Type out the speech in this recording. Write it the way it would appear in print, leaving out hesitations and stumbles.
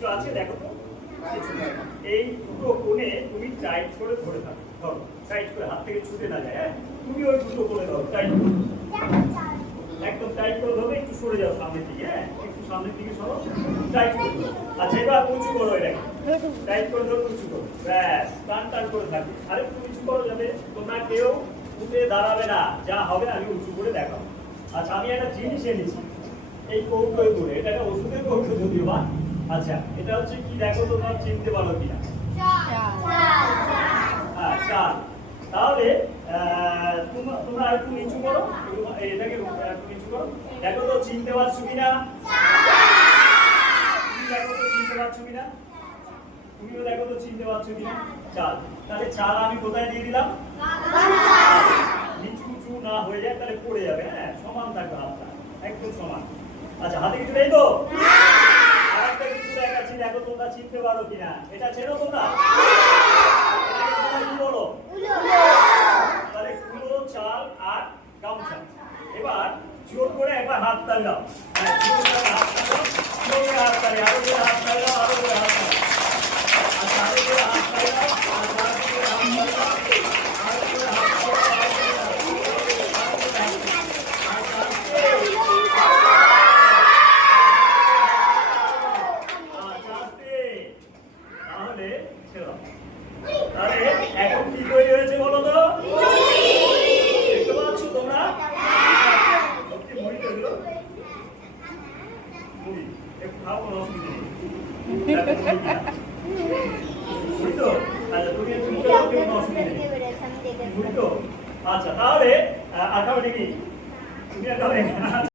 কিছু আছে দেখো তো কিছু নাই। এই দুটো কোণে তুমি টাইট করে ধরে থাকো, ধরো টাইট করে, হাত থেকে ছুটে না যায়। হ্যাঁ, তুমি ওই দুটো কোণে ধরো টাইট করে, একদম টাইট করে ধরবে। একটু সরে যাও সামনের দিকে, হ্যাঁ একটু সামনের দিকে সরো, টাইট করে। আচ্ছা এবার উঁচু করো, এটাকে টাইট করে ধরো, উঁচু করো, ব্যাস টান টান করে থাকবে। আরেকটু উঁচু করো, যাবে তোমরা কেউ উঠে দাঁড়াবে না, যা হবে আমি উঁচু করে দেখাবো। আচ্ছা আমি একটা জিনিস এনেছি, এই কৌটোয় করে, এটা একটা ওষুধের কৌটো যদিও বা। আচ্ছা এটা হচ্ছে কি দেখো তোমরা চিনতে পারো কিনা? হ্যাঁ চাল। তাহলে তোমরা একটু নিচু করো, এটাকে একটু নিচু করো, দেখো তো চিনতে পারছো কিনা? তুমি দেখো তো চিনতে পারছো কিনা? তুমিও দেখো তো চিনতে পারছো কিনা? চাল। তাহলে চাল আমি কোথায় দিয়ে দিলাম? নিচু উঁচু না হয়ে যায়, তাহলে পড়ে যাবে। হ্যাঁ সমান থাকবে, হাতটা একদম সমান। আচ্ছা হাতে কিছু নেই তো? আরেকটা কিছু দেখাচ্ছি, দেখো তোমরা চিনতে পারো কিনা। এটা চেনো তোমরা? কি বলো? তাহলে কুলো, চাল আর গামছা। এবার জোর করে একবার হাত তালি দাও। হ্যাঁ জোর করে হাত তালি দাও, জোর করে হাত তালি, আরো করে হাত তালি দাও, আরো করে হাত তালি। আচ্ছা আরো করে হাত তালি দাও, আর আরো করে হাত তালি দাও, আরো করে হাত তালি দাও, এখন কি তৈরি হয়েছে বলো তো? দেখতে পাচ্ছ তোমরা? মুড়ি তৈরি, মুড়ি একটু খাও, কোনো অসুবিধা নেই। মুড়ি তো? আচ্ছা তুমি একটু মুখে রাখো, কোনো অসুবিধা নেই। মুড়ি তো? আচ্ছা তাহলে আর খাবে নাকি? তুমি আর খাবে?